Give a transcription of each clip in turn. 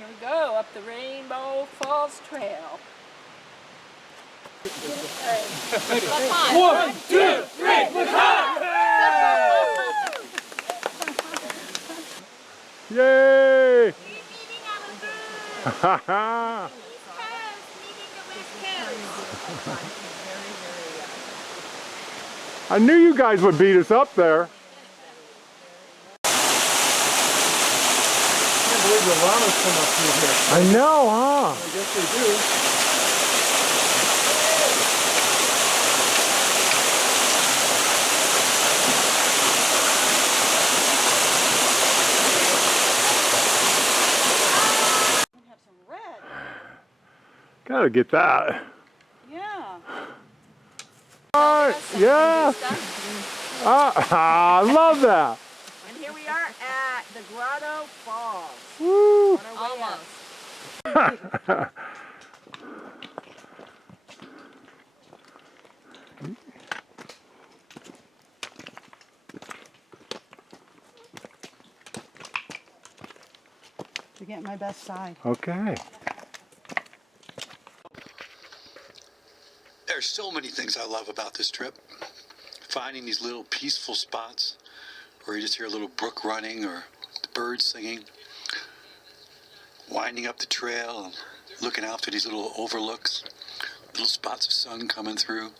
Here we go, up the Rainbow Falls Trail. LeConte. 1, 2, 3, LeConte! Yay! We're meeting on the East Coast, meeting the West Coast. I knew you guys would beat us up there. I can't believe the llamas come up through here. I know, huh? I guess they do. Have some red. Gotta get that. Yeah. Yeah. I love that. And here we are at the Grotto Falls. Woo. On our way out. To get my best side. Okay. There's so many things I love about this trip. Finding these little peaceful spots where you just hear a little brook running or the birds singing. Winding up the trail and looking out for these little overlooks, little spots of sun coming through.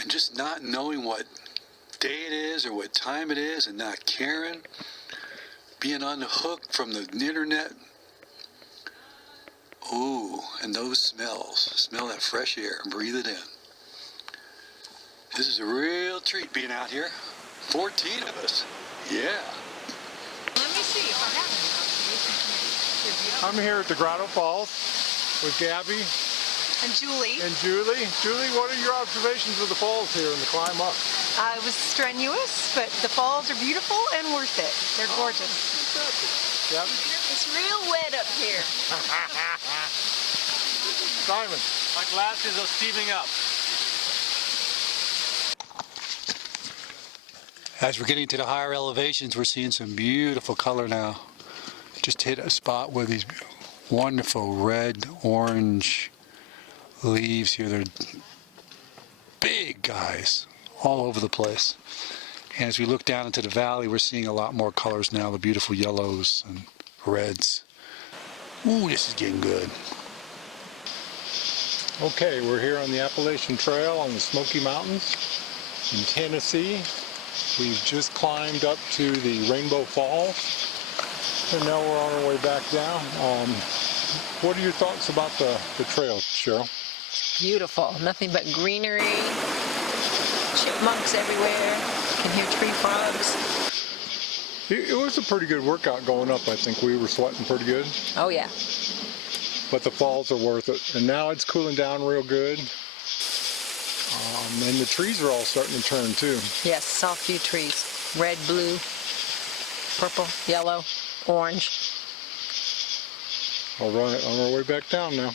And just not knowing what day it is or what time it is and not caring. Being on the hook from the internet. Ooh, and those smells. Smell that fresh air and breathe it in. This is a real treat being out here. 14 of us. Yeah. Let me see if I have I'm here at the Grotto Falls with Gabby And Julie. and Julie. Julie, what are your observations of the falls here and the climb up? It was strenuous, but the falls are beautiful and worth it. They're gorgeous. Yep. It's real wet up here. Simon. My glasses are steaming up. As we're getting to the higher elevations, we're seeing some beautiful color now. Just hit a spot with these wonderful red, orange leaves here. They're big guys all over the place. And as we look down into the valley, we're seeing a lot more colors now, the beautiful yellows and reds. Ooh, this is getting good. Okay, we're here on the Appalachian Trail on the Smoky Mountains in Tennessee. We've just climbed up to the Rainbow Falls, and now we're on our way back down. What are your thoughts about the trail, Cheryl? Beautiful. Nothing but greenery. Chipmunks everywhere. You can hear tree frogs. It was a pretty good workout going up. I think we were sweating pretty good, Oh yeah. but the falls are worth it. And now it's cooling down real good. And the trees are all starting to turn too. Yes, saw a few trees. Red, blue, purple, yellow, orange. All right, on our way back down now.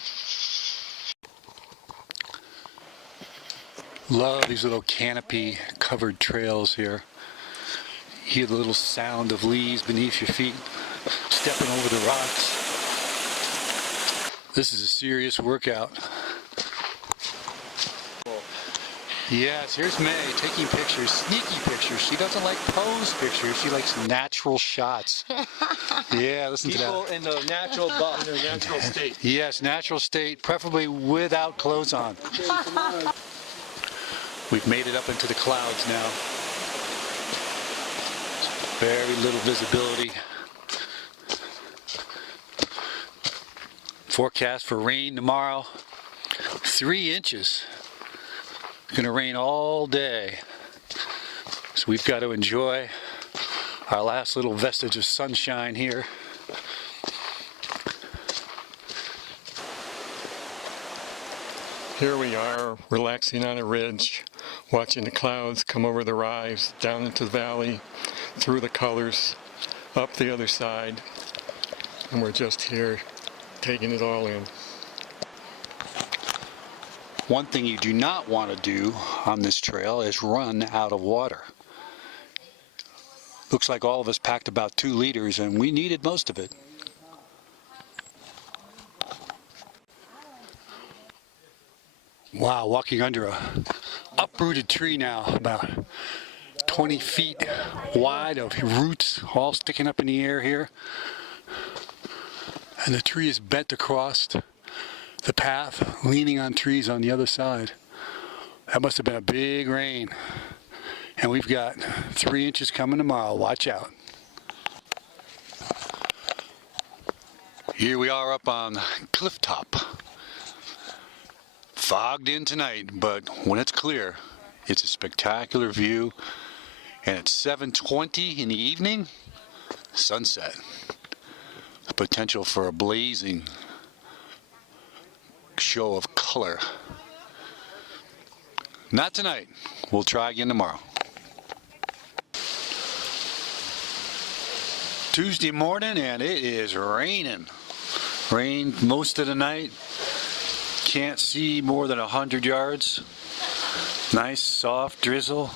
Love these little canopy covered trails here. Hear the little sound of leaves beneath your feet, stepping over the rocks. This is a serious workout. Yes, here's May taking pictures, sneaky pictures. She doesn't like pose pictures. She likes natural shots. Yeah, listen to that. People in the natural buff, in their natural state. Yes, natural state, preferably without clothes on. We've made it up into the clouds now. Very little visibility. Forecast for rain tomorrow. 3 inches. It's going to rain all day. So we've got to enjoy our last little vestige of sunshine here. Here we are, relaxing on a ridge, watching the clouds come over the rise, down into the valley, through the colors, up the other side, and we're just here taking it all in. One thing you do not want to do on this trail is run out of water. Looks like all of us packed about 2 liters, and we needed most of it. Wow, walking under a uprooted tree now, about 20 feet wide of roots all sticking up in the air here. And the tree is bent across the path, leaning on trees on the other side. That must have been a big rain. And we've got 3 inches coming tomorrow. Watch out. Here we are up on cliff top. Fogged in tonight, but when it's clear, it's a spectacular view. And at 7:20 in the evening, sunset. The potential for a blazing show of color. Not tonight. We'll try again tomorrow. Tuesday morning, and it is raining. Rained most of the night. Can't see more than 100 yards. Nice soft drizzle.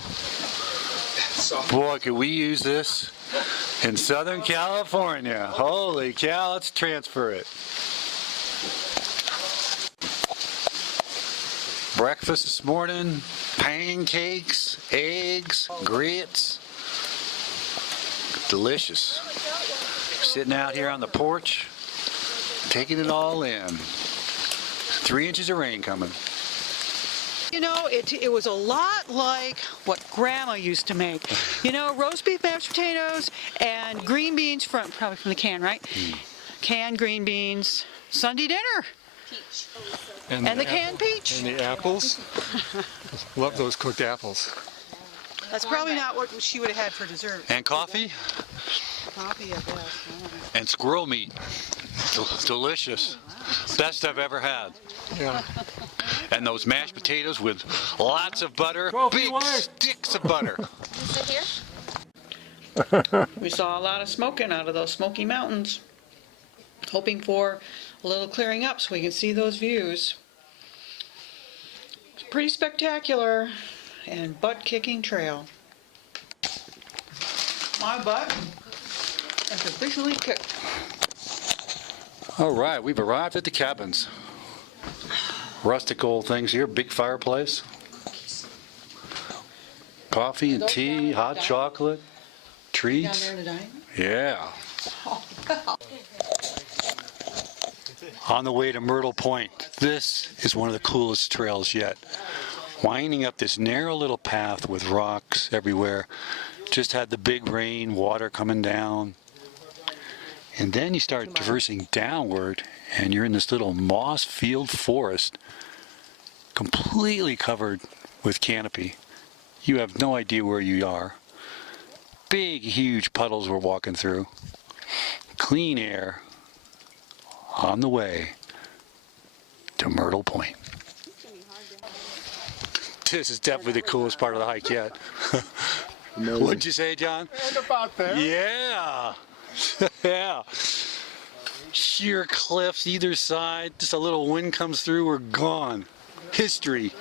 Boy, could we use this in Southern California. Holy cow, let's transfer it. Breakfast this morning, pancakes, eggs, grits. Delicious. Sitting out here on the porch, taking it all in. 3 inches of rain coming. You know, it was a lot like what Grandma used to make. You know, roast beef, mashed potatoes, and green beans probably from the can, right? Canned green beans, Sunday dinner, and the canned peach. And the apples. Love those cooked apples. That's probably not what she would have had for dessert. And coffee. Coffee, I guess. And squirrel meat. Delicious. Best I've ever had. Yeah. And those mashed potatoes with lots of butter. Big sticks of butter. We saw a lot of smoking out of those Smoky Mountains. Hoping for a little clearing up so we can see those views. It's pretty spectacular and butt-kicking trail. My butt is officially kicked. All right, we've arrived at the cabins. Rustic old things here, big fireplace. Coffee and tea, hot chocolate, treats. Down there in the dining room? Yeah. On the way to Myrtle Point. This is one of the coolest trails yet. Winding up this narrow little path with rocks everywhere. Just had the big rain, water coming down. And then you start traversing downward, and you're in this little moss-filled forest, completely covered with canopy. You have no idea where you are. Big, huge puddles we're walking through. Clean air on the way to Myrtle Point. This is definitely the coolest part of the hike yet. What'd you say, John? And about there. Yeah. Yeah. Sheer cliffs either side. Just a little wind comes through, we're gone. History.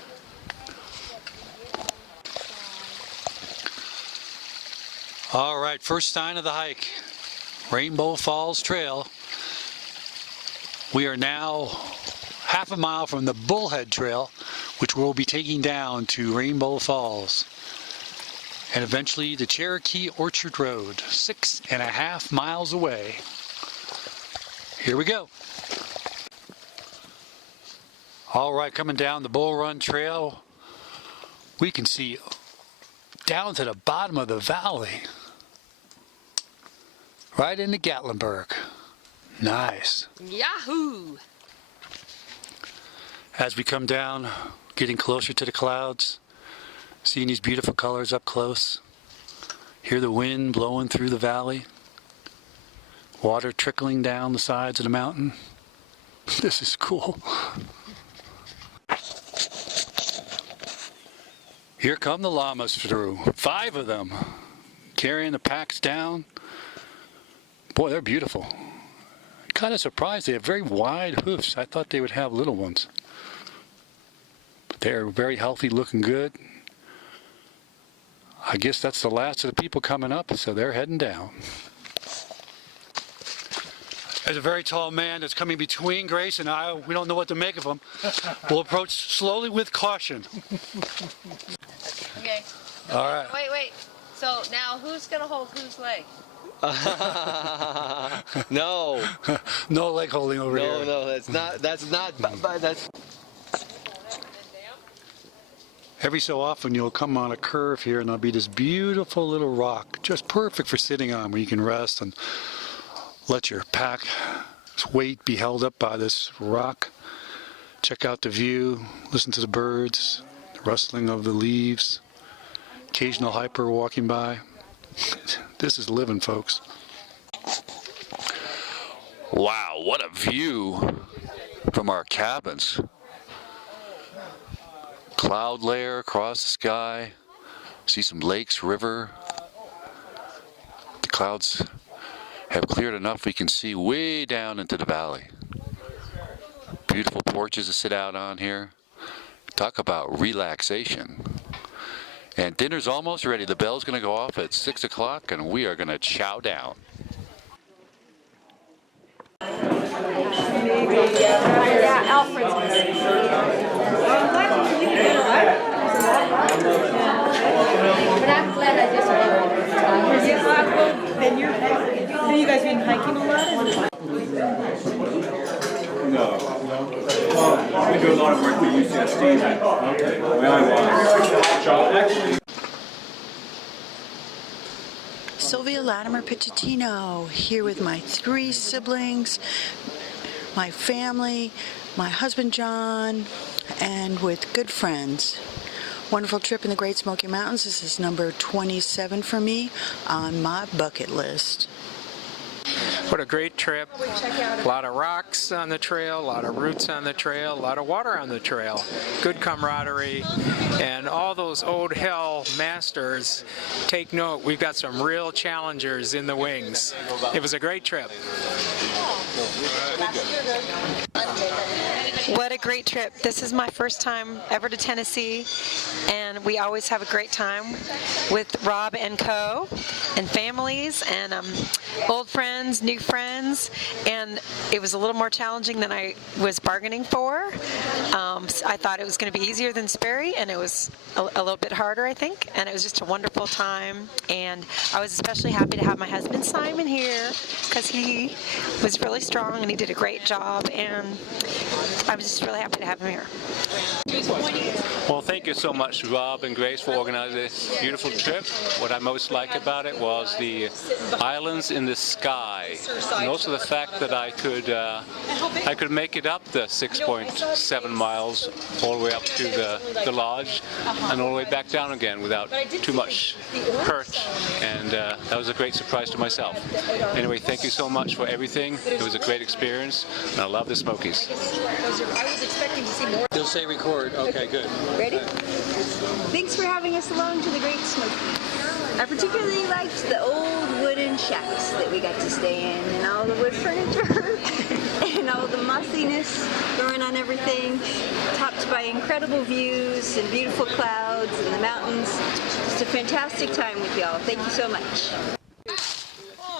All right, first sign of the hike. Rainbow Falls Trail. We are now half a mile from the Bullhead Trail, which we'll be taking down to Rainbow Falls. And eventually the Cherokee Orchard Road, 6.5 miles away. Here we go. All right, coming down the Bull Run Trail, we can see down to the bottom of the valley, right into Gatlinburg. Nice. Yahoo! As we come down, getting closer to the clouds, seeing these beautiful colors up close. Hear the wind blowing through the valley. Water trickling down the sides of the mountain. This is cool. Here come the llamas through. 5 of them, carrying the packs down. Boy, they're beautiful. Kind of surprised they have very wide hoofs. I thought they would have little ones. But they're very healthy, looking good. I guess that's the last of the people coming up, so they're heading down. There's a very tall man that's coming between Grace and I. We don't know what to make of him. We'll approach slowly with caution. Okay. All right. Wait. So now who's going to hold whose leg? No. No leg holding over here. No, that's not. Every so often you'll come on a curve here and there'll be this beautiful little rock, just perfect for sitting on, where you can rest and let your pack's weight be held up by this rock. Check out the view, listen to the birds, the rustling of the leaves, occasional hiker walking by. This is living, folks. Wow, what a view from our cabins. Cloud layer across the sky. See some lakes, river. The clouds have cleared enough we can see way down into the valley. Beautiful porches to sit out on here. Talk about relaxation. And dinner's almost ready. The bell's going to go off at 6 o'clock and we are going to chow down. Yeah, Alfred's missing. But I'm glad I just Then you guys been hiking a lot? No. Well, we do a lot of work with UCSD. Okay. Where I was. Sylvia Latimer Pichettino here with my 3 siblings, my family, my husband John, and with good friends. Wonderful trip in the Great Smoky Mountains. This is number 27 for me on my bucket list. What a great trip. A lot of rocks on the trail, a lot of roots on the trail, a lot of water on the trail. Good camaraderie, and all those old hell masters, take note, we've got some real challengers in the wings. It was a great trip. What a great trip. This is my first time ever to Tennessee, and we always have a great time with Rob and co. and families and old friends, new friends, and it was a little more challenging than I was bargaining for. I thought it was going to be easier than Sperry, and it was a little bit harder, I think, and it was just a wonderful time, and I was especially happy to have my husband Simon here because he was really strong and he did a great job, and I was just really happy to have him here. Well, thank you so much, Rob and Grace, for organizing this beautiful trip. What I most liked about it was the islands in the sky, and also the fact that I could make it up the 6.7 miles all the way up to the lodge and all the way back down again without too much hurt, and that was a great surprise to myself. Anyway, thank you so much for everything. It was a great experience, and I love the Smokies. I was expecting to see more. You'll say record. Okay, good. Ready? Thanks for having us along to the Great Smoky. I particularly liked the old wooden shacks that we got to stay in, and all the wood furniture, and all the mossiness growing on everything, topped by incredible views and beautiful clouds and the mountains. Just a fantastic time with y'all. Thank you so much.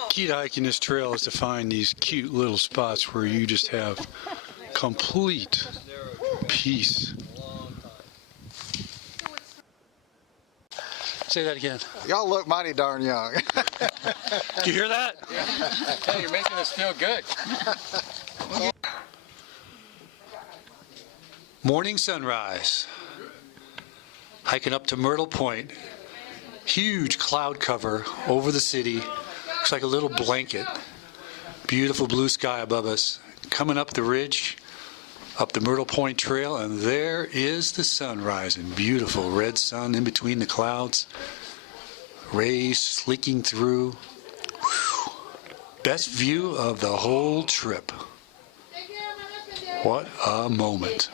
Key to hiking this trail is to find these cute little spots where you just have complete peace. Say that again. Y'all look mighty darn young. Did you hear that? Hey, you're making us feel good. Morning sunrise. Hiking up to Myrtle Point. Huge cloud cover over the city. Looks like a little blanket. Beautiful blue sky above us. Coming up the ridge, up the Myrtle Point Trail, and there is the sun rising. Beautiful red sun in between the clouds. Rays slicking through. Whew. Best view of the whole trip. What a moment.